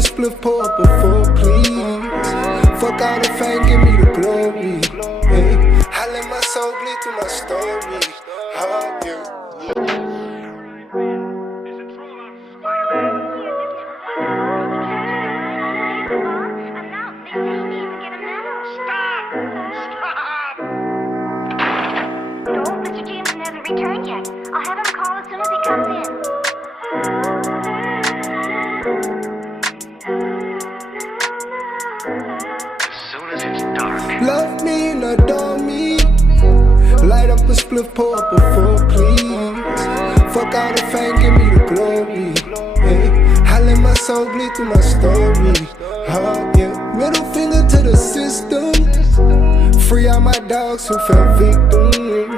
a spliff, pour up a full, please. Fuck all the fame, give me the glory. Hey, I let my soul bleed through my story. Oh, yeah. Mr. Jameson hasn't returned yet. I'll have him call as soon as he comes in. As soon as it's dark. Love me and adore me. Light up a spliff, pour up a full, please. Fuck all the fame, give me the glory. Hey, I let my soul bleed through my story. Oh, yeah. Middle finger to the system. Free all my dogs who fell victim.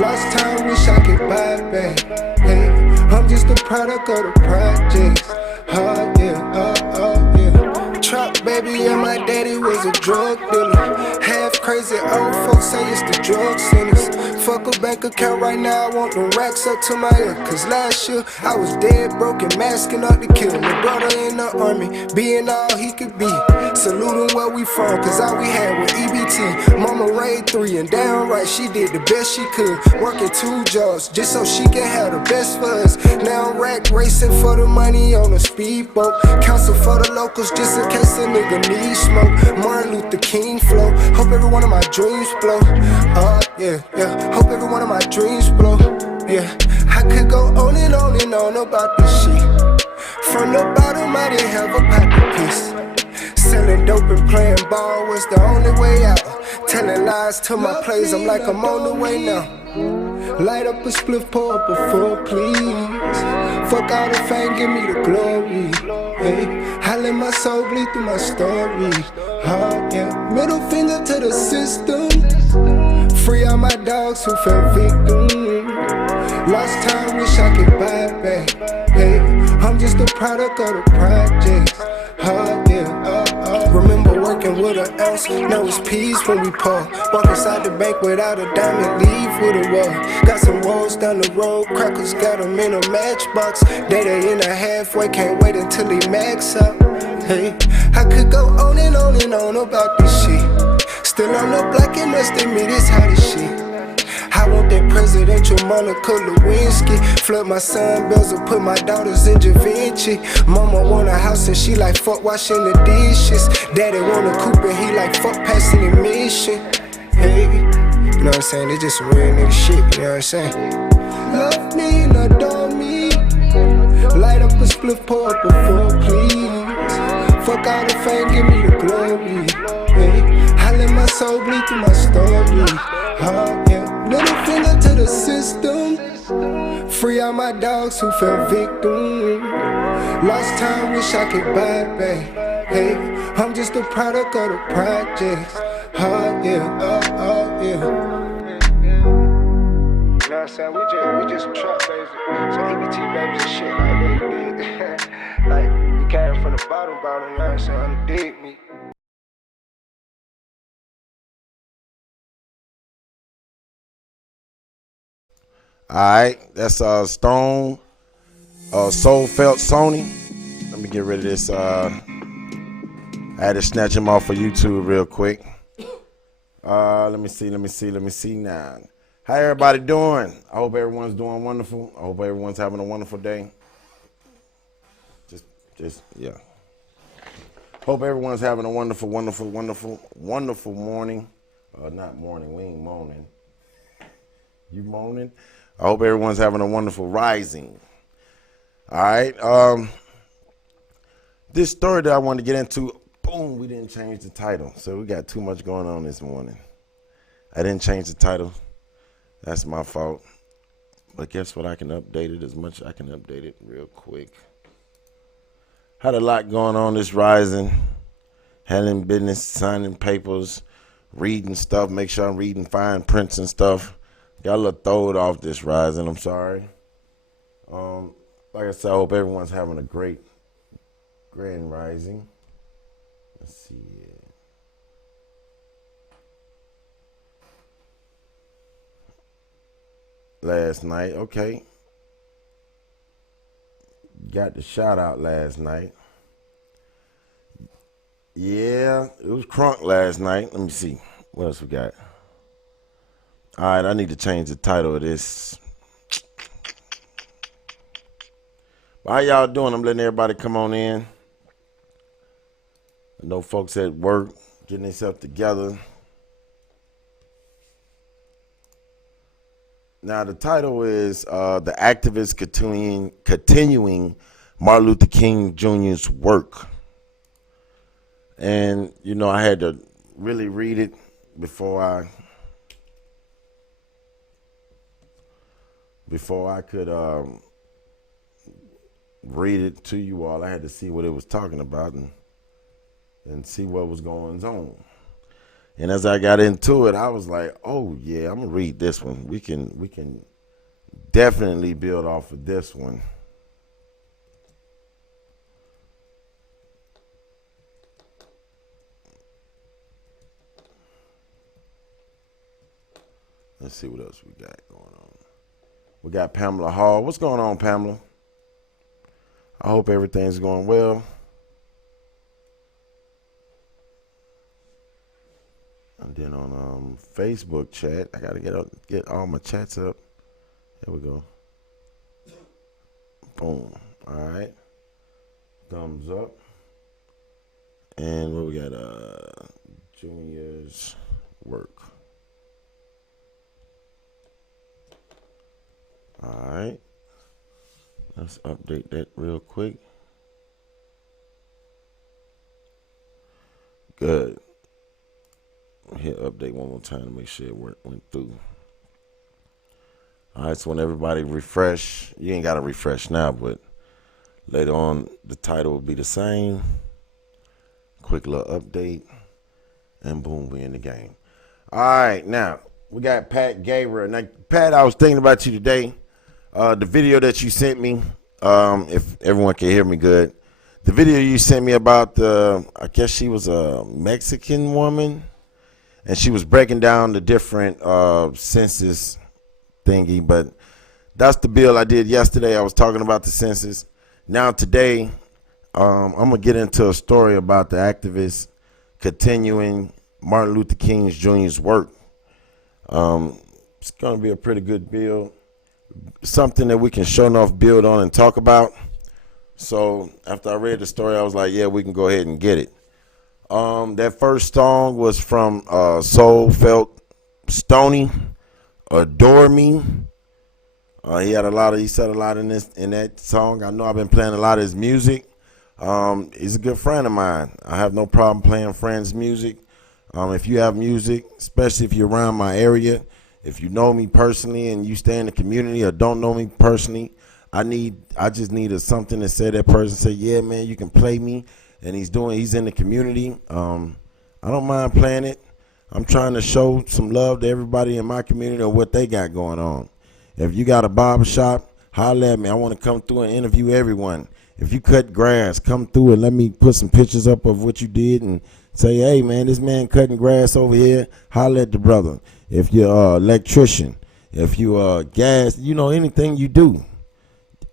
Lost time, wish I could buy back. Hey, I'm just a product of the projects. Oh yeah, oh yeah. Trap baby and my daddy was a drug dealer. Half crazy old folks say it's the drug centers. Fuck a bank account right now, I want the racks up to my ear. Cause last year I was dead broken, masking up to kill. My brother in the army, being all he could be. Saluting where we from, cause all we had was EBT. Mama raised 3 and downright she did the best she could. Working 2 jobs just so she can have the best for us. Now I'm rack racing for the money on a speedboat. Counsel for the locals just in case a nigga need smoke. Martin Luther King flow. Hope every one of my dreams blow. Oh yeah, yeah. Hope every one of my dreams blow. Yeah, I could go on and on about this shit. From the bottom I didn't have a pocket piece. Selling dope and playing ball was the only way out. Telling lies to my plays, I'm like I'm on the way now. Light up a spliff, pour up a full, please. Fuck all the fame, give me the glory. Hey, I let my soul bleed through my story. Oh yeah, middle finger to the system. Free all my dogs who fell victim. Lost time, wish I could buy back. Hey, I'm just a product of the projects. Oh yeah, remember working with an ounce, now it's peas when we pour. Walk inside the bank without a diamond, leave with a wall. Got some walls down the road, crackers got them in a matchbox. They in a halfway, can't wait until he max out. Hey, I could go on and on about this shit. Still on the block and must admit it's hot as shit. I want that presidential Monica Lewinsky. Flood my sunbells and put my daughters in Da Vinci. Mama want a house and she like fuck washing the dishes. Daddy want a coupe and he like fuck passing the mission. Hey, you know what I'm saying? It's just some real nigga shit, you know what I'm saying? Love me and adore me. Light up a spliff, pour up a full, please. Fuck all the fame, give me the glory. Hey, I let my soul bleed through my story. Oh yeah. Middle finger to the system. Free all my dogs who fell victim. Lost time, wish I could buy back. Hey, I'm just a product of the projects. Oh yeah, oh yeah. You know what I'm saying? We just trap babies. So EBT babies and shit like that, you dig? Like, we came from the bottom, you know what I'm saying? Dig me. Alright, that's Stone, Soul Felt Sony. Let me get rid of this. I had to snatch him off of YouTube real quick. Let me see now. How everybody doing? I hope everyone's doing wonderful. I hope everyone's having a wonderful day. Yeah. Hope everyone's having a wonderful morning. Not morning, we ain't moaning. You moaning? I hope everyone's having a wonderful rising. All right. This story that I wanted to get into, boom, we didn't change the title. So we got too much going on this morning. I didn't change the title. That's my fault. But guess what? I can update it as much as I can update it real quick. Had a lot going on this rising. Handling business, signing papers, reading stuff, make sure I'm reading fine prints and stuff. Got a little throwed off this rising, I'm sorry. Like I said, I hope everyone's having a great grand rising. Let's see here. Last night, okay. Got the shout out last night. Yeah, it was crunk last night. Let me see. What else we got? All right, I need to change the title of this. How y'all doing? I'm letting everybody come on in. I know folks at work getting themselves together. Now, the title is The Activist Continuing Martin Luther King Jr.'s Work. And, you know, I had to really read it before I could read it to you all. I had to see what it was talking about and see what was going on. And as I got into it, I was like, oh yeah, I'm gonna read this one. We can definitely build off of this one. Let's see what else we got going on. We got Pamela Hall. What's going on, Pamela? I hope everything's going well. And then on Facebook chat, I gotta get all my chats up. There we go. Boom. All right. Thumbs up. And what we got? Junior's work. All right. Let's update that real quick. Good. Hit update one more time to make sure it went through. All right, so when everybody refresh, you ain't got to refresh now, but later on the title will be the same. Quick little update, and boom, we in the game. All right, now we got Pat Gabriel. Now, Pat, I was thinking about you today. The video that you sent me, if everyone can hear me good, the video you sent me about I guess she was a Mexican woman, and she was breaking down the different census thingy, but that's the bill I did yesterday. I was talking about the census. Now today, I'm going to get into a story about the activists continuing Martin Luther King Jr.'s work. It's going to be a pretty good bill, something that we can show enough build on and talk about. So after I read the story, I was like, yeah, we can go ahead and get it. That first song was from Soul Felt Stony, Adore Me. He said a lot in that song. I know I've been playing a lot of his music. He's a good friend of mine. I have no problem playing friends' music. If you have music, especially if you're around my area, if you know me personally and you stay in the community or don't know me personally, I just need something to say that person say, yeah, man, you can play me. And he's in the community. I don't mind playing it. I'm trying to show some love to everybody in my community or what they got going on. If you got a barber shop, holler at me. I want to come through and interview everyone. If you cut grass, come through and let me put some pictures up of what you did and say, hey, man, this man cutting grass over here, holler at the brother. If you're an electrician, if you gas, anything you do,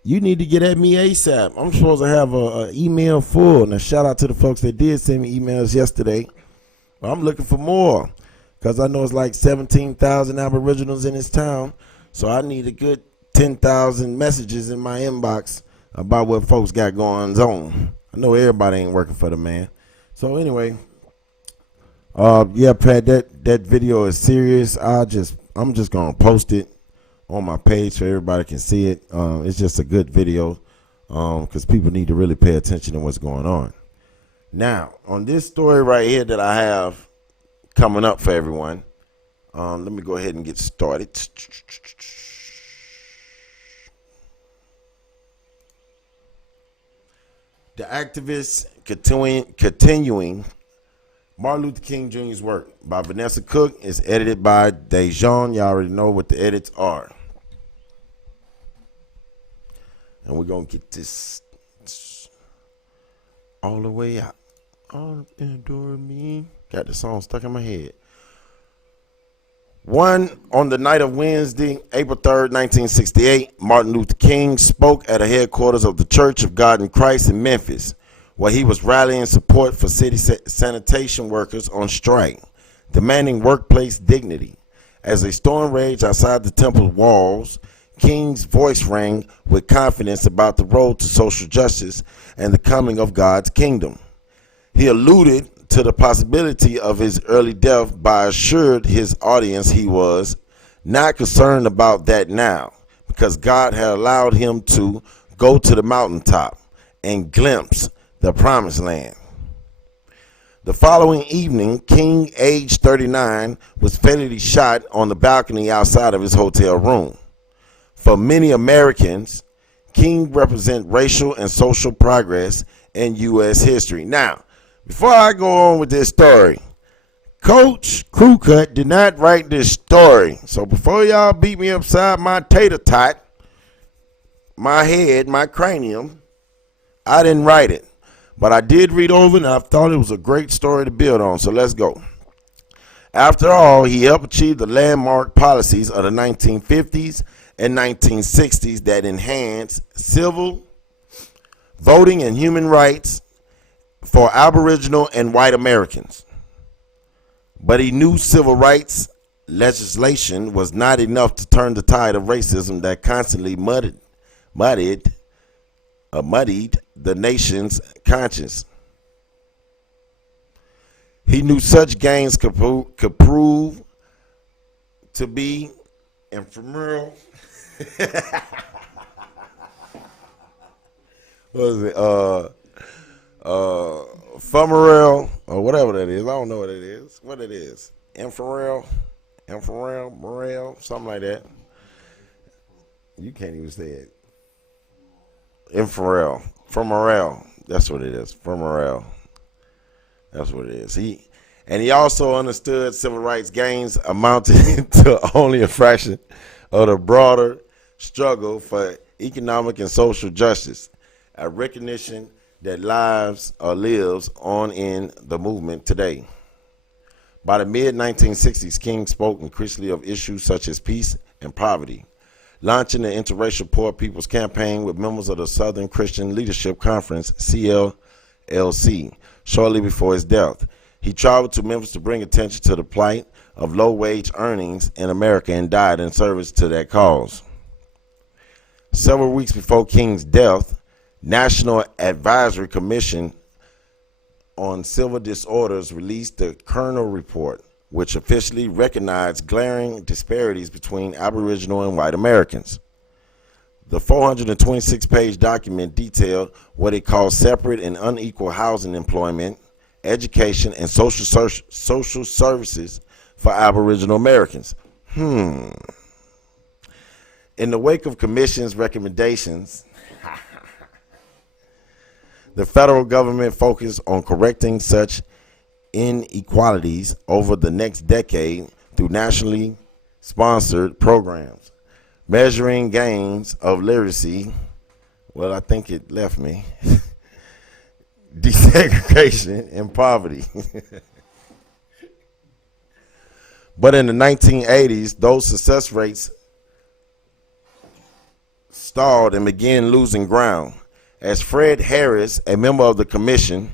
you need to get at me ASAP. I'm supposed to have an email full. Now, shout out to the folks that did send me emails yesterday. But I'm looking for more because I know it's like 17,000 Aboriginals in this town. So I need a good 10,000 messages in my inbox about what folks got going on. I know everybody ain't working for the man. So anyway, yeah, Pat, that video is serious. I'm just gonna post it on my page so everybody can see it. It's just a good video because people need to really pay attention to what's going on. Now, on this story right here that I have coming up for everyone, let me go ahead and get started. The activists continuing Martin Luther King Jr.'s work by Vanessa Cook is edited by Dejan. Y'all already know what the edits are. And we're going to get this all the way out. All adore me. Got the song stuck in my head. On the night of Wednesday, April 3rd, 1968, Martin Luther King spoke at a headquarters of the Church of God in Christ in Memphis, where he was rallying support for city sanitation workers on strike, demanding workplace dignity. As a storm raged outside the temple walls, King's voice rang with confidence about the road to social justice and the coming of God's kingdom. He alluded to the possibility of his early death by assured his audience he was not concerned about that now, because God had allowed him to go to the mountaintop and glimpse the promised land. The following evening, King, aged 39, was fatally shot on the balcony outside of his hotel room. For many Americans, King represents racial and social progress in U.S. history. Now, before I go on with this story, Coach Crew Cut did not write this story. So before y'all beat me upside my tater tot, my head, my cranium, I didn't write it. But I did read over and I thought it was a great story to build on. So let's go. After all, he helped achieve the landmark policies of the 1950s and 1960s that enhanced civil, voting, and human rights for Aboriginal and white Americans. But he knew civil rights legislation was not enough to turn the tide of racism that constantly muddied the nation's conscience. He knew such gains could prove to be ephemeral. What is it? Ephemeral or whatever that is. I don't know what it is. What it is? Ephemeral, morale, something like that. You can't even say it. Ephemeral. That's what it is. Ephemeral. That's what it is. He also understood civil rights gains amounted to only a fraction of the broader struggle for economic and social justice, a recognition that lives on in the movement today. By the mid-1960s, King spoke increasingly of issues such as peace and poverty, launching the Interracial Poor People's Campaign with members of the Southern Christian Leadership Conference, CLLC, shortly before his death. He traveled to Memphis to bring attention to the plight of low-wage earnings in America and died in service to that cause. Several weeks before King's death, National Advisory Commission on Civil Disorders released the Kerner Report, which officially recognized glaring disparities between Aboriginal and white Americans. The 426-page document detailed what it called separate and unequal housing, employment, education, and social services for Aboriginal Americans. In the wake of Commission's recommendations, the federal government focused on correcting such inequalities over the next decade through nationally sponsored programs, measuring gains of literacy. Well, I think it left me. Desegregation and poverty. But in the 1980s, those success rates stalled and began losing ground. As Fred Harris, a member of the commission,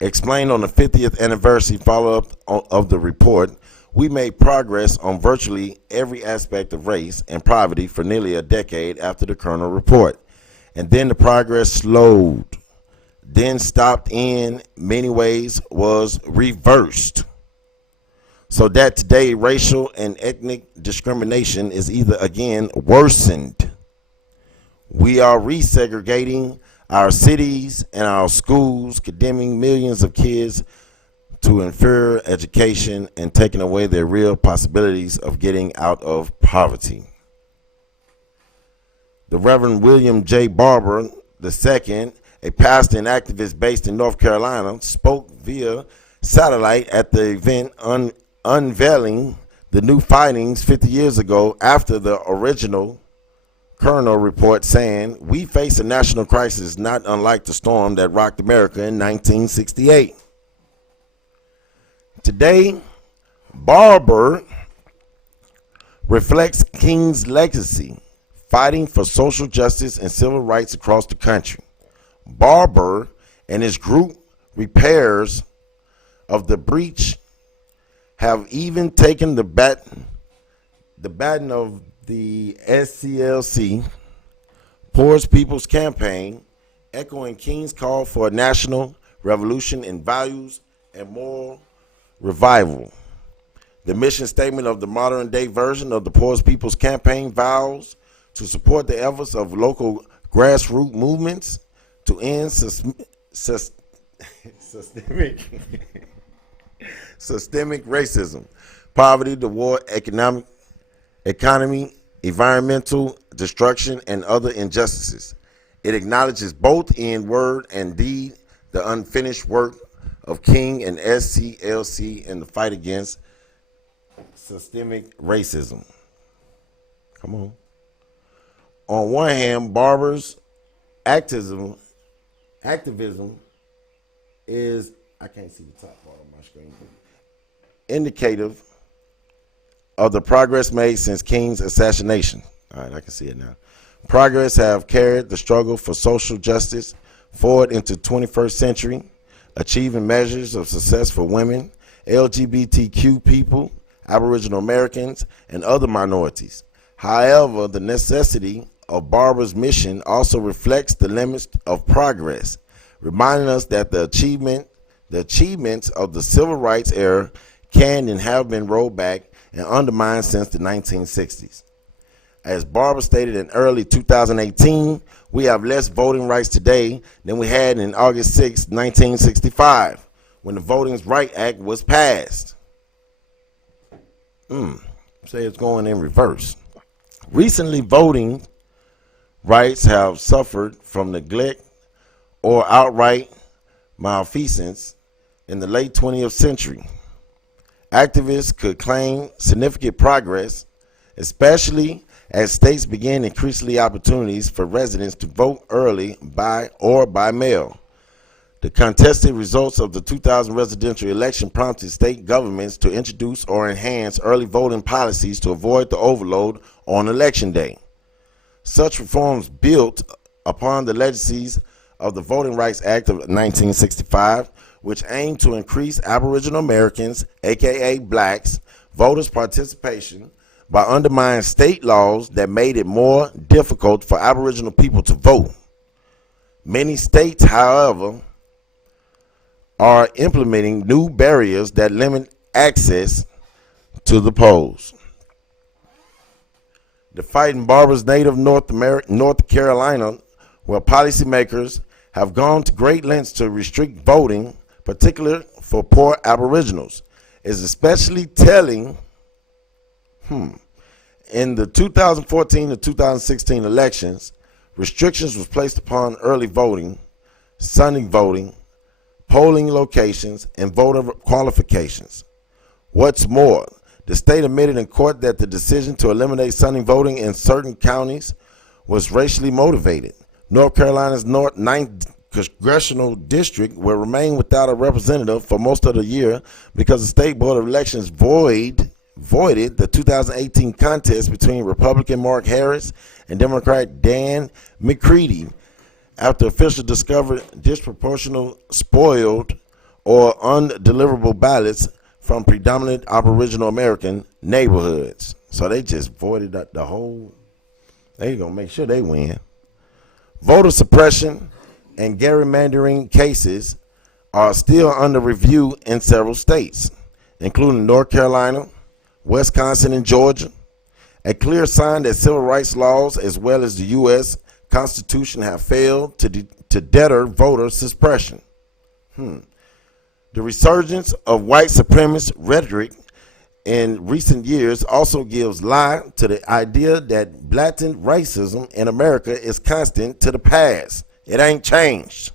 explained on the 50th anniversary follow-up of the report, we made progress on virtually every aspect of race and poverty for nearly a decade after the Kerner report. And then the progress slowed, then stopped in many ways, was reversed. So that today racial and ethnic discrimination is either again worsened. We are resegregating our cities and our schools, condemning millions of kids to inferior education and taking away their real possibilities of getting out of poverty. The Reverend William J. Barber II, a pastor and activist based in North Carolina, spoke via satellite at the event unveiling the new findings 50 years ago after the original Kerner report, saying, "We face a national crisis not unlike the storm that rocked America in 1968. Today, Barber reflects King's legacy, fighting for social justice and civil rights across the country. Barber and his group repairs of the breach have even taken the baton of the SCLC, Poor People's Campaign, echoing King's call for a national revolution in values and moral revival. The mission statement of the modern day version of the Poor People's Campaign vows to support the efforts of local grassroots movements to end systemic racism, poverty, the war, economy, environmental destruction, and other injustices. It acknowledges both in word and deed the unfinished work of King and SCLC in the fight against systemic racism. Come on. On one hand, Barber's activism is, I can't see the top part of my screen, indicative of the progress made since King's assassination. All right, I can see it now. Progress have carried the struggle for social justice forward into 21st century, achieving measures of success for women, LGBTQ people, Aboriginal Americans, and other minorities. However, the necessity of Barber's mission also reflects the limits of progress, reminding us that the achievements of the civil rights era can and have been rolled back and undermined since the 1960s. As Barber stated in early 2018, we have less voting rights today than we had in August 6, 1965, when the Voting Rights Act was passed. Say it's going in reverse. Recently, voting rights have suffered from neglect or outright malfeasance in the late 20th century. Activists could claim significant progress, especially as states began increasingly opportunities for residents to vote early by mail. The contested results of the 2000 residential election prompted state governments to introduce or enhance early voting policies to avoid the overload on election day. Such reforms built upon the legacies of the Voting Rights Act of 1965, which aimed to increase Aboriginal Americans, aka blacks, voters' participation by undermining state laws that made it more difficult for Aboriginal people to vote. Many states, however, are implementing new barriers that limit access to the polls. The fight in Barber's native North Carolina, where policymakers have gone to great lengths to restrict voting, particularly for poor Aboriginals, is especially telling. In the 2014 to 2016 elections, restrictions was placed upon early voting, Sunday voting, polling locations, and voter qualifications. What's more, the state admitted in court that the decision to eliminate Sunday voting in certain counties was racially motivated. North Carolina's 9th congressional district will remain without a representative for most of the year because the State Board of Elections voided the 2018 contest between Republican Mark Harris and Democrat Dan McCready after officials discovered disproportional, spoiled, or undeliverable ballots from predominant Aboriginal American neighborhoods. So they just voided the whole, they're going to make sure they win. Voter suppression and gerrymandering cases are still under review in several states, including North Carolina, Wisconsin, and Georgia. A clear sign that civil rights laws as well as the U.S. Constitution have failed to deter voter suppression. The resurgence of white supremacist rhetoric in recent years also gives lie to the idea that blatant racism in America is constant to the past. It ain't changed.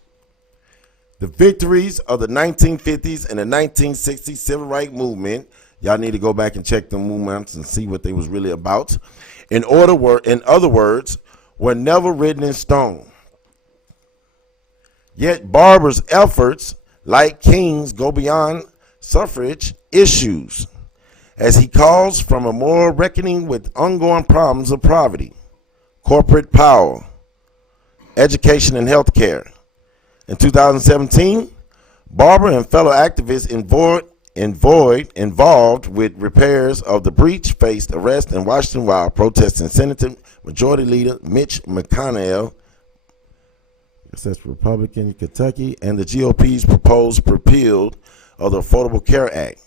The victories of the 1950s and the 1960s civil rights movement, y'all need to go back and check the movements and see what they was really about. In other words, were never written in stone. Yet Barber's efforts, like King's, go beyond suffrage issues, as he calls from a moral reckoning with ongoing problems of poverty, corporate power, education and health care, In 2017, Barber and fellow activists involved with repairs of the breach faced arrest in Washington while protesting Senate Majority Leader Mitch McConnell, that's Republican Kentucky, and the GOP's proposed repeal of the Affordable Care Act.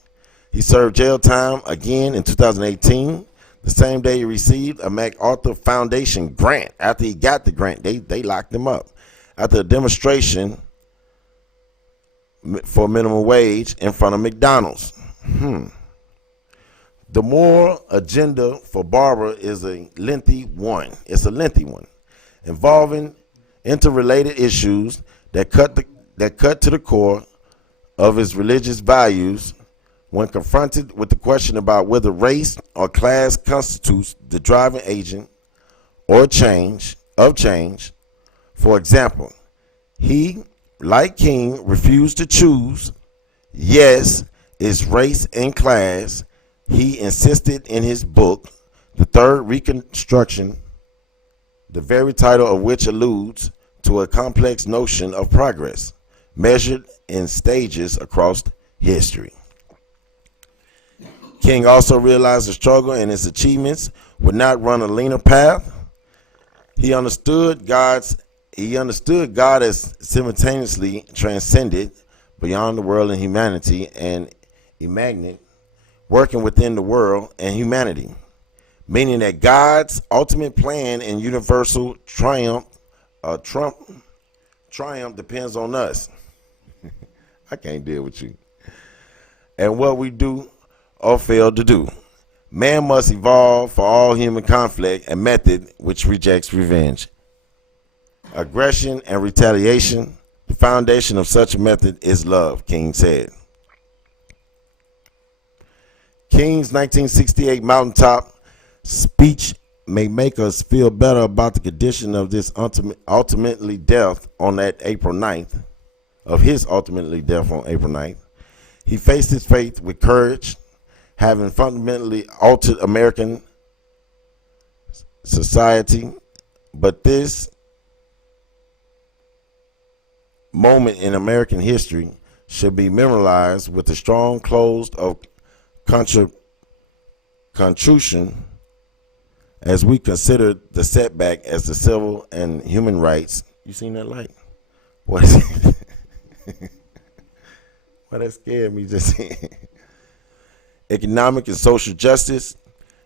He served jail time again in 2018. The same day he received a MacArthur Foundation grant. After he got the grant, they locked him up after a demonstration for minimum wage in front of McDonald's. The moral agenda for Barber is a lengthy one. It's a lengthy one, involving interrelated issues that cut to the core of his religious values. When confronted with the question about whether race or class constitutes the driving agent or change, for example, he, like King, refused to choose. Yes, it's race and class. He insisted in his book, The Third Reconstruction, the very title of which alludes to a complex notion of progress, measured in stages across history. King also realized the struggle and his achievements would not run a linear path. He understood God as simultaneously transcended beyond the world and humanity, and immanent, working within the world and humanity, meaning that God's ultimate plan and universal triumph depends on us. I can't deal with you. And what we do or fail to do. Man must evolve for all human conflict a method which rejects revenge, aggression, and retaliation. The foundation of such a method is love, King said. King's 1968 mountaintop speech may make us feel better about the condition of this ultimately death on that April 9th, of his ultimately death on April 9th. He faced his fate with courage, having fundamentally altered American society, but this moment in American history should be memorialized with a strong close of contrition as we consider the setback as the civil and human rights. You seen that light? What is it? Well, that scared me just economic and social justice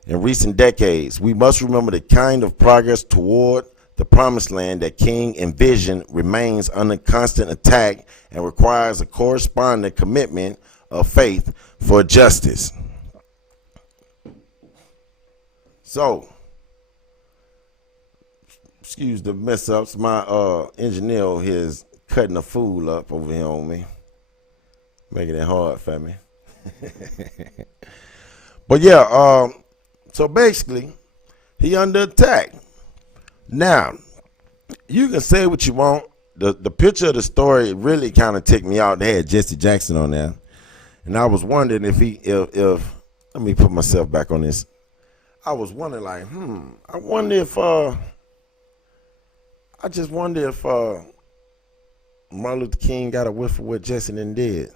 in recent decades. We must remember the kind of progress toward the promised land that King envisioned remains under constant attack and requires a corresponding commitment of faith for justice. So, excuse the mess ups. My engineer here is cutting a fool up over here on me, making it hard for me. But yeah, so basically, he under attack. Now, you can say what you want. The picture of the story really kind of ticked me out. They had Jesse Jackson on there, and I was wondering if let me put myself back on this. I was wondering, like, I wonder if I just wonder if Martin Luther King got a whiff of what Jesse then did.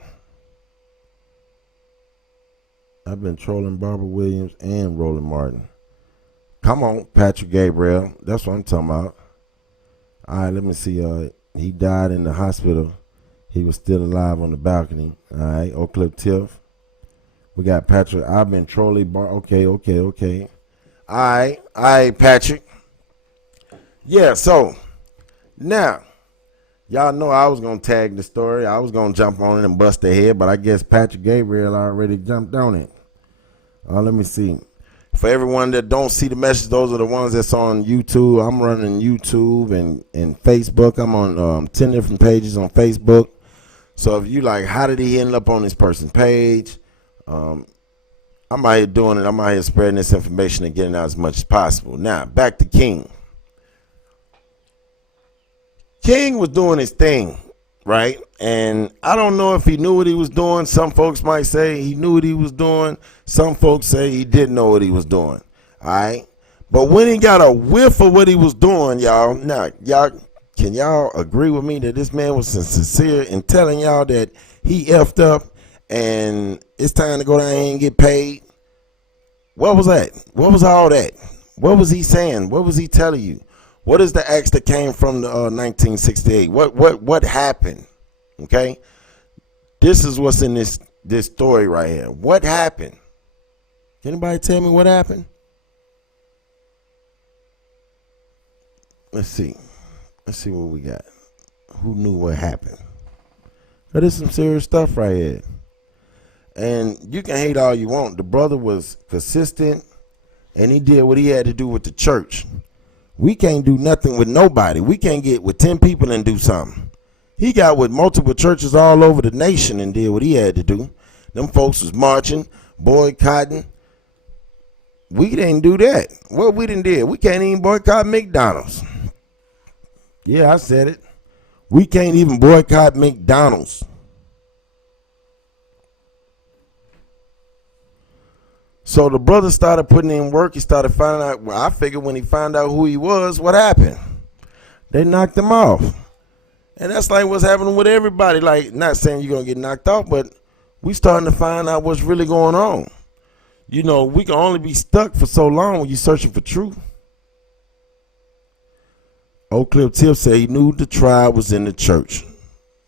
I've been trolling Barbara Williams and Roland Martin. Come on, Patrick Gabriel. That's what I'm talking about. All right, let me see. He died in the hospital. He was still alive on the balcony. All right, Oak Cliff Tiff. We got Patrick. I've been trolling Okay. All right, Patrick. Yeah, so now, y'all know I was going to tag the story. I was going to jump on it and bust their head, but I guess Patrick Gabriel already jumped on it. Let me see. For everyone that don't see the message, those are the ones that's on YouTube. I'm running YouTube and Facebook. I'm on 10 different pages on Facebook. So if you like, how did he end up on this person's page? I'm out here doing it. I'm out here spreading this information and getting out as much as possible. Now, back to King. King was doing his thing, right? And I don't know if he knew what he was doing. Some folks might say he knew what he was doing. Some folks say he didn't know what he was doing, all right? But when he got a whiff of what he was doing, y'all, now, y'all Can y'all agree with me that this man was sincere in telling y'all that he effed up and it's time to go down here and get paid? What was that? What was all that? What was he saying? What was he telling you? What is the acts that came from the 1968? What happened? Okay, this is what's in this story right here. What happened? Can anybody tell me what happened? Let's see what we got. Who knew what happened? That is some serious stuff right here. And you can hate all you want. The brother was consistent, and he did what he had to do with the church. We can't do nothing with nobody. We can't get with 10 people and do something. He got with multiple churches all over the nation and did what he had to do. Them folks was marching, boycotting. We didn't do that. What we didn't did, we can't even boycott McDonald's. Yeah, I said it. We can't even boycott McDonald's. So the brother started putting in work. He started finding out. Well, I figured when he found out who he was, what happened? They knocked him off. And that's like what's happening with everybody. Like, not saying you're going to get knocked off, but we starting to find out what's really going on. You know, we can only be stuck for so long when you're searching for truth. Oak Cliff Tip said he knew the tribe was in the church.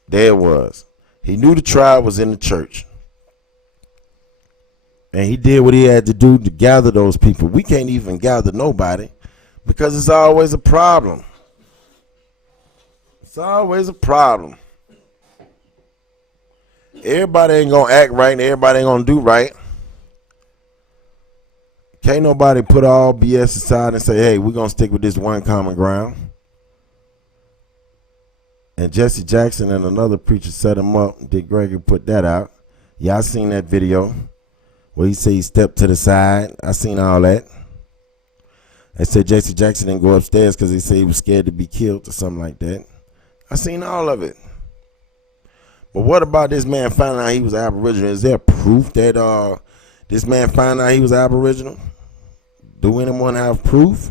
There it was. He knew the tribe was in the church. And he did what he had to do to gather those people. We can't even gather nobody because it's always a problem. It's always a problem. Everybody ain't going to act right and everybody ain't going to do right. Can't nobody put all BS aside and say, hey, we're going to stick with this one common ground. And Jesse Jackson and another preacher set him up. Dick Gregory put that out. Yeah, I seen that video where he said he stepped to the side. I seen all that. They said Jesse Jackson didn't go upstairs because he said he was scared to be killed or something like that. I seen all of it. But what about this man finding out he was Aboriginal? Is there proof that this man found out he was Aboriginal? Do anyone have proof?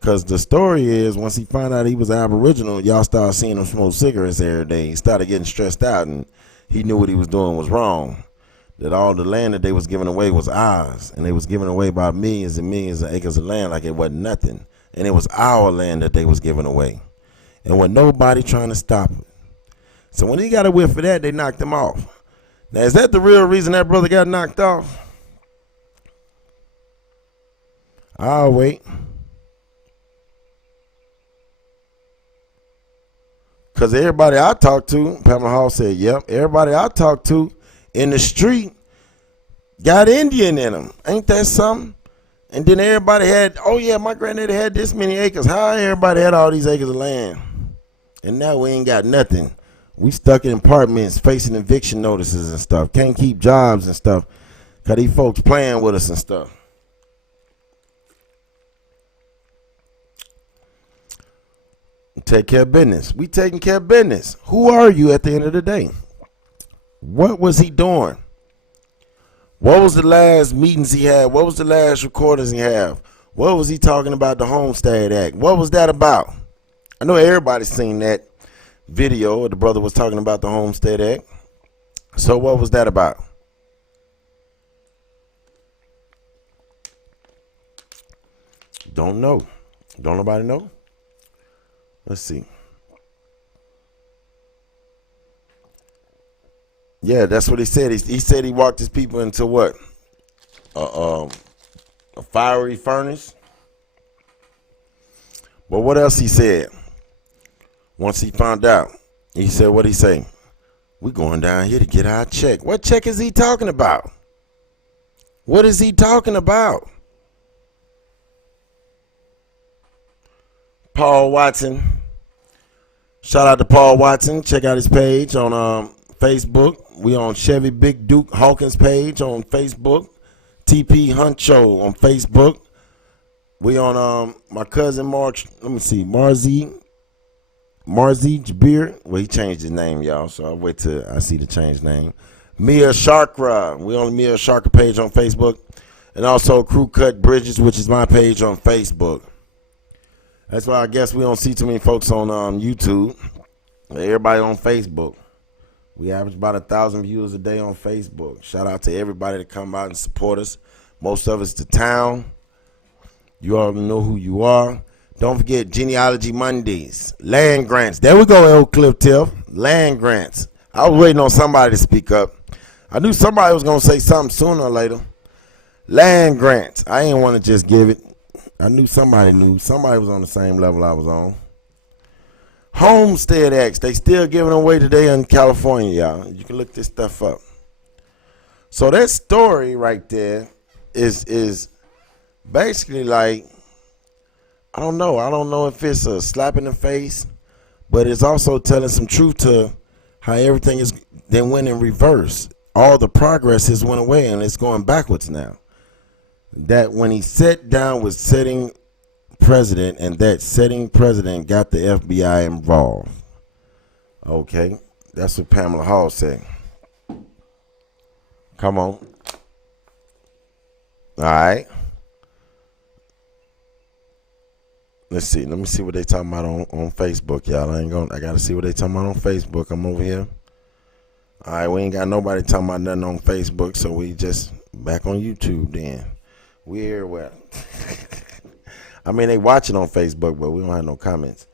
Because the story is, once he found out he was Aboriginal, y'all started seeing him smoke cigarettes every day. He started getting stressed out, and he knew what he was doing was wrong. That all the land that they was giving away was ours, and they was giving away about millions and millions of acres of land like it wasn't nothing. And it was our land that they was giving away. And with nobody trying to stop it. So when he got a whiff for that, they knocked him off. Now, is that the real reason that brother got knocked off? I'll wait. Because everybody I talked to, Pamela Hall said, yep, everybody I talked to in the street got Indian in them. Ain't that something? And then everybody had, oh yeah, my granddaddy had this many acres. How everybody had all these acres of land? And now we ain't got nothing. We stuck in apartments facing eviction notices and stuff. Can't keep jobs and stuff because these folks playing with us and stuff. Take care of business. We taking care of business. Who are you at the end of the day? What was he doing? What was the last meetings he had? What was the last recordings he had? What was he talking about the Homestead Act? What was that about? I know everybody's seen that video where the brother was talking about the Homestead Act. So what was that about? Don't know. Don't nobody know? Let's see. Yeah, that's what he said. He said he walked his people into what? A fiery furnace. But what else he said? Once he found out, he said, what'd he say? We're going down here to get our check. What check is he talking about? What is he talking about? Paul Watson. Shout out to Paul Watson. Check out his page on Facebook. We on Chevy Big Duke Hawkins page on Facebook. TP Hunt Show on Facebook. We on my cousin Marzi Jabir. Well, he changed his name, y'all, so I'll wait till I see the changed name. Mia Sharkra. We on the Mia Sharkra page on Facebook. And also Crew Cut Bridges, which is my page on Facebook. That's why I guess we don't see too many folks on YouTube. Everybody on Facebook. We average about 1,000 viewers a day on Facebook. Shout out to everybody that come out and support us. Most of us to town. You all know who you are. Don't forget Genealogy Mondays. Land grants. There we go, Oak Cliff Tiff. Land grants. I was waiting on somebody to speak up. I knew somebody was going to say something sooner or later. Land grants. I didn't want to just give it. I knew somebody knew. Somebody was on the same level I was on. Homestead Acts. They still giving away today in California, y'all. You can look this stuff up. So that story right there is basically like, I don't know. I don't know if it's a slap in the face, but it's also telling some truth to how everything is then went in reverse. All the progress has went away and it's going backwards now. That when he sat down with sitting president and that sitting president got the FBI involved. Okay, that's what Pamela Hall said. Come on. All right. Let's see. Let me see what they talking about on Facebook, y'all. I gotta see what they talking about on Facebook. I'm over here. All right, we ain't got nobody talking about nothing on Facebook, so we just back on YouTube then. We're well. I mean, they watching on Facebook, but we don't have no comments.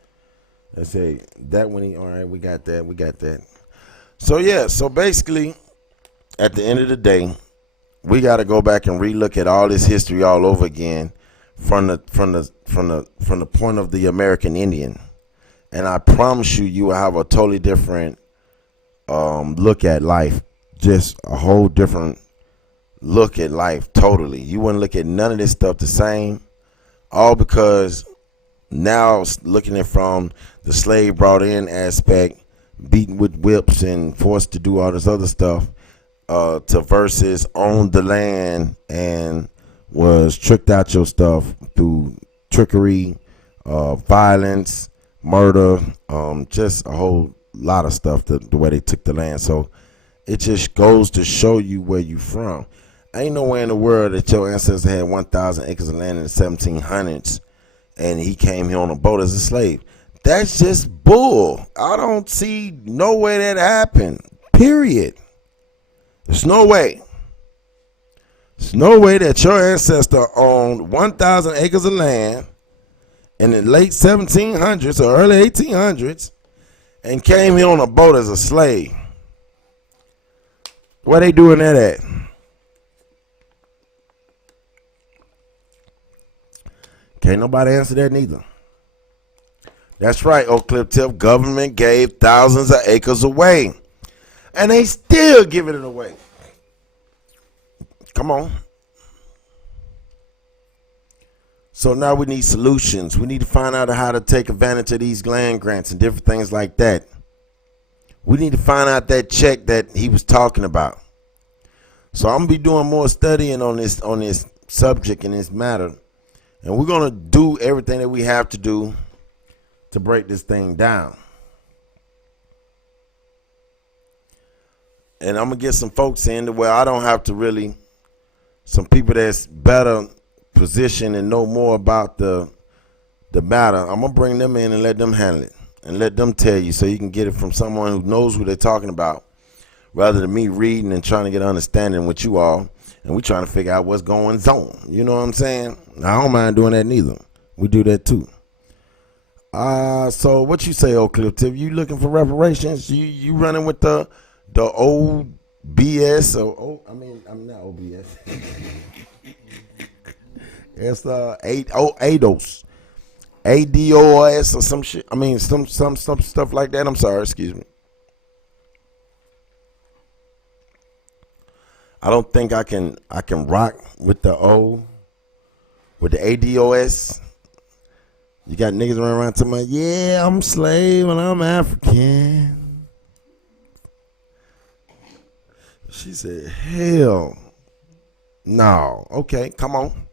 Let's say that when he. All right, we got that. So yeah. So basically, at the end of the day, we got to go back and relook at all this history all over again. From the point of the American Indian, and I promise you will have a totally different look at life, just a whole different look at life. Totally, you wouldn't look at none of this stuff the same, all because now looking at from the slave brought in aspect, beaten with whips and forced to do all this other stuff, to versus own the land and was tricked out your stuff through trickery, violence, murder, just a whole lot of stuff, the way they took the land. So it just goes to show you where you from. Ain't nowhere in the world that your ancestors had 1,000 acres of land in the 1700s and he came here on a boat as a slave. That's just bull. I don't see no way that happened, period. There's no way. There's no way that your ancestor owned 1,000 acres of land in the late 1700s or early 1800s and came here on a boat as a slave. Where they doing that at? Can't nobody answer that neither. That's right, Oak Cliff Tip. Government gave thousands of acres away. And they still giving it away. Come on. So now we need solutions. We need to find out how to take advantage of these land grants and different things like that. We need to find out that check that he was talking about. So I'm gonna be doing more studying on this subject and this matter. And we're gonna do everything that we have to do to break this thing down. And I'm gonna get some folks in to where I don't have to really, some people that's better positioned and know more about the matter. I'm gonna bring them in and let them handle it and let them tell you, so you can get it from someone who knows what they're talking about, rather than me reading and trying to get understanding with you all, and we trying to figure out what's going on. You know what I'm saying? I don't mind doing that neither. We do that too. So what you say, Oak Cliff Tip? You looking for reparations? You running with the old BS? I'm not OBS. It's ADOS, ADOS or some shit. I mean some stuff like that. I'm sorry, excuse me. I don't think I can rock with the ADOS. You got niggas running around talking about, yeah, I'm slave and I'm African. She said, hell no. Okay, come on.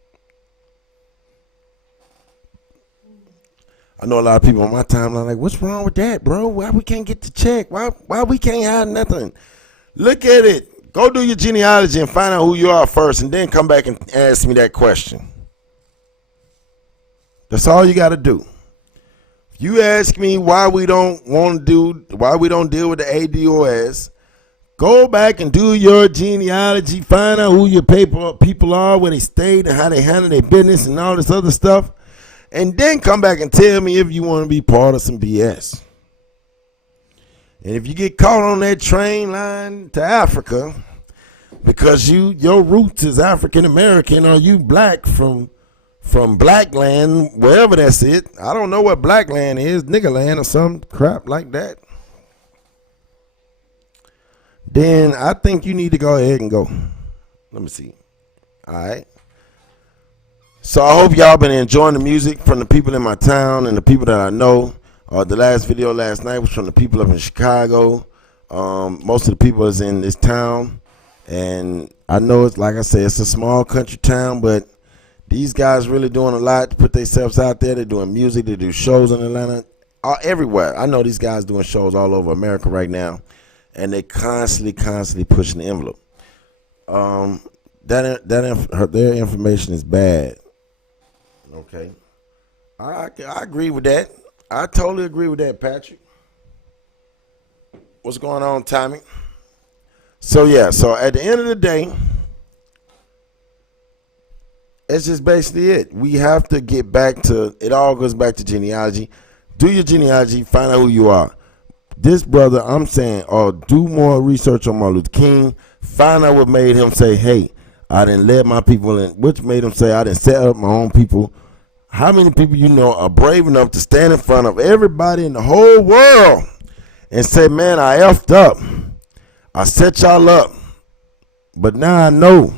I know a lot of people on my timeline like, what's wrong with that, bro? Why we can't get the check? Why we can't have nothing? Look at it. Go do your genealogy and find out who you are first, and then come back and ask me that question. That's all you got to do. If you ask me why we don't deal with the ADOS, go back and do your genealogy, find out who your people are, where they stayed, and how they handle their business and all this other stuff, and then come back and tell me if you want to be part of some BS. And if you get caught on that train line to Africa because your roots is African American or you black from black land, wherever that's it. I don't know what black land is, nigga land or some crap like that. Then I think you need to go ahead and go. Let me see. All right. So I hope y'all been enjoying the music from the people in my town and the people that I know. The last video last night was from the people up in Chicago. Most of the people is in this town. And I know it's, like I said, it's a small country town, but these guys really doing a lot to put themselves out there. They're doing music. They do shows in Atlanta, everywhere. I know these guys doing shows all over America right now, and they constantly pushing the envelope. Their information is bad. Okay, I agree with that. I totally agree with that, Patrick. What's going on, Tommy? So yeah, so at the end of the day, it's just basically it. We have to get back to, it all goes back to genealogy. Do your genealogy, find out who you are. This brother, I'm saying, do more research on Martin Luther King. Find out what made him say, hey, I didn't let my people in, which made him say, I didn't set up my own people. How many people you know are brave enough to stand in front of everybody in the whole world and say, man, I effed up. I set y'all up, but now I know.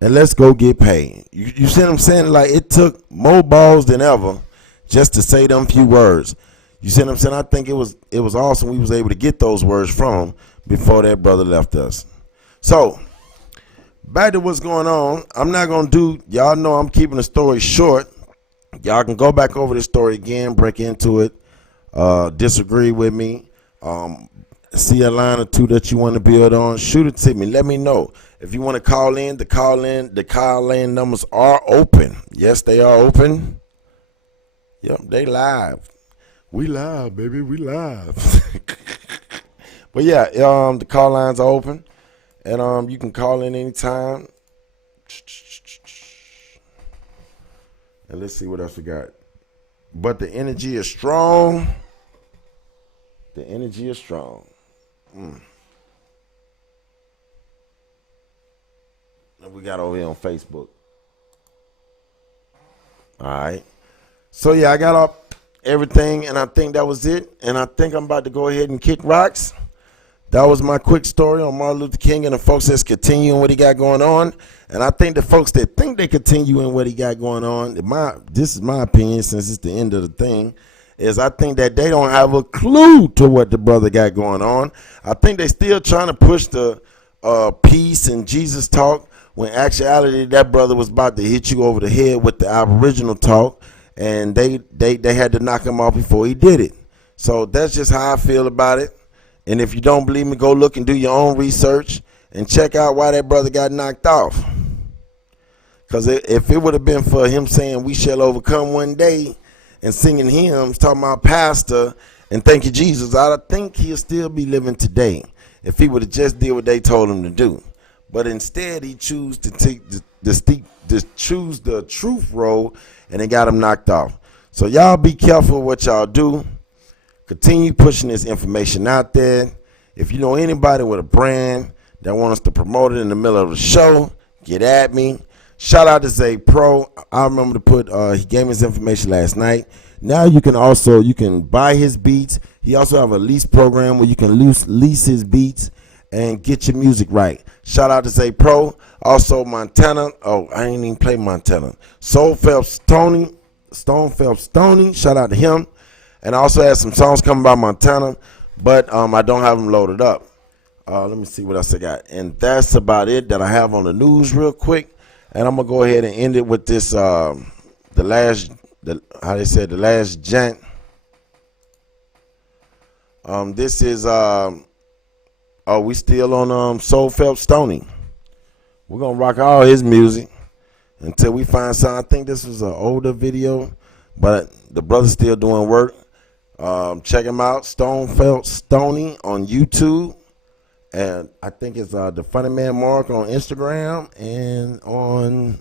And let's go get paid. You see what I'm saying? Like, it took more balls than ever just to say them few words. You see what I'm saying? I think it was awesome we was able to get those words from him before that brother left us. So, back to what's going on. I'm not going to do, y'all know I'm keeping the story short. Y'all can go back over the story again, break into it, disagree with me, see a line or two that you want to build on, shoot it to me. Let me know. If you want to call in, the call in numbers are open. Yes, they are open. Yep, they live. We live, baby. We live. But yeah, the call lines are open, and you can call in anytime. And let's see what else we got. But the energy is strong. The energy is strong. We got over here on Facebook. All right. So yeah, I got up everything, and I think that was it. And I think I'm about to go ahead and kick rocks. That was my quick story on Martin Luther King and the folks that's continuing what he got going on. And I think the folks that think they continuing what he got going on, this is my opinion since it's the end of the thing, is I think that they don't have a clue to what the brother got going on. I think they still trying to push the peace and Jesus talk, when actuality that brother was about to hit you over the head with the Aboriginal talk, and they had to knock him off before he did it. So that's just how I feel about it. And if you don't believe me, go look and do your own research and check out why that brother got knocked off. Because if it would have been for him saying we shall overcome one day and singing hymns, talking about pastor and thank you Jesus, I think he'll still be living today if he would have just did what they told him to do. But instead he chose to choose the truth road, and it got him knocked off. So y'all be careful what y'all do. Continue pushing this information out there. If you know anybody with a brand that wants us to promote it in the middle of the show, get at me. Shout out to Zay Pro. I remember to put, he gave me his information last night. Now you can buy his beats. He also have a lease program where you can lease his beats and get your music right. Shout out to Zay Pro. Also Montana. Oh, I ain't even play Montana. Stone Phelps Stoney. Shout out to him. And I also have some songs coming by Montana, but I don't have them loaded up. Let me see what else I got. And that's about it that I have on the news real quick. And I'm going to go ahead and end it with this, the last gent. This is, we still on Soul Phelps Stoney. We're going to rock all his music until we find something. I think this was an older video, but the brother's still doing work. Check him out, Stonefelt Stoney on YouTube. And I think it's the Funny Man Mark on Instagram and on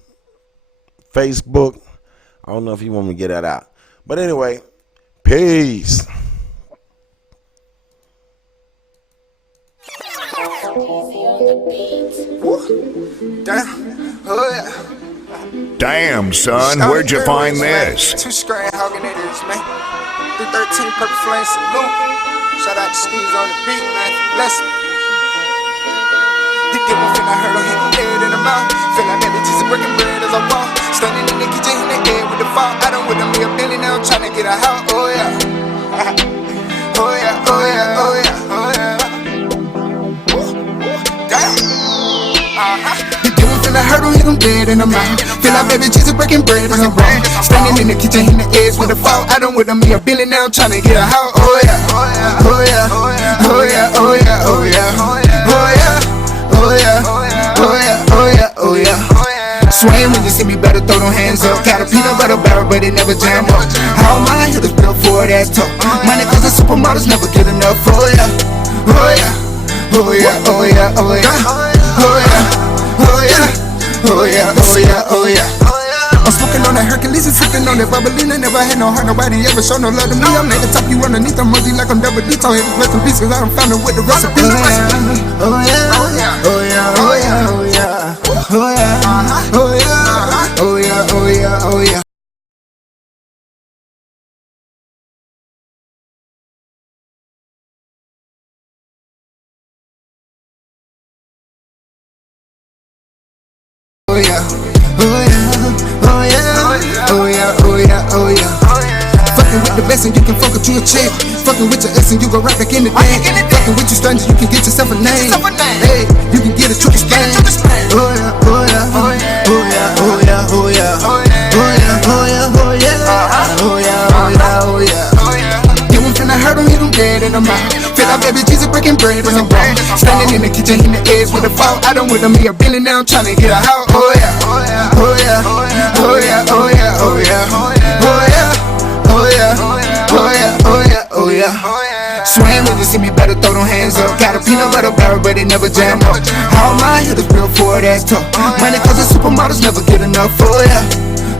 Facebook. I don't know if you want me to get that out. But anyway, peace. Damn. Oh, yeah. Damn, son, where'd you find this? Two screen hogging it is, man. 313 Purple Flame Salute. Shout out to Steve's on the beat, man. Bless me. He did one thing I heard on him, dead in the mouth. Feel like that bitch is breaking bread as I walk. Standing in the kitchen in the air with the fall. I done with me a billion now, trying to get a house. Oh, yeah. Oh, yeah, oh, yeah, oh, yeah, oh, yeah. Damn. He did one thing I heard on him, dead in the mouth. Feel like baby Jesus breaking bread as I walk. Standing in the kitchen in the edge with the fall. I done with me a billion now, trying to get a house. Oh, yeah, oh, yeah, oh, yeah, oh, yeah, oh, yeah, oh, yeah, oh, yeah. Oh yeah, oh yeah, oh yeah, oh yeah. Swing when you see me, better throw them hands up. Got a peanut butter barrel, but it never jam up. All my hitters built for that top. Money cause the supermodels never get enough. Oh yeah, oh yeah, oh yeah, oh yeah, oh yeah, oh yeah, oh yeah, oh yeah, oh yeah, oh yeah. I'm smoking on that Hercules and sipping on that Bubbleina. Never had no heart, nobody ever showed no love to me. I'm at the top, you underneath, I'm muddy like I'm double D. Tall heavy rest in peace, cause I done found it with the recipe. Oh yeah, oh yeah, oh yeah, oh yeah, oh yeah, oh yeah, oh yeah, oh yeah, oh yeah, oh yeah. Oh yeah, oh yeah, oh yeah, oh yeah, oh yeah, oh yeah. Fucking with the best and you can fuck with you a chick. Fucking with your ex and you go right back in the day. Fucking with you strangers, you can get yourself a name. Hey, you can get a triple stain. Oh yeah, oh yeah, oh yeah, oh yeah, oh yeah, oh yeah, oh yeah, oh yeah, oh yeah, oh yeah, oh yeah. Get one from the hurdle, hit him dead in the mouth. Feel like baby Jesus breaking bread as I'm born. Standing in the kitchen, in the edge with a fall. I done with me a billion now, I'm trying to get a house. Oh yeah, oh yeah, oh yeah, oh yeah, oh yeah, oh yeah, oh yeah. Oh yeah, oh yeah, oh yeah, oh yeah. Swing when you see me, better throw them hands up. Got a peanut butter barrel, but it never jam up. All my hitters built for that top. Money cause the supermodels never get enough. Oh yeah.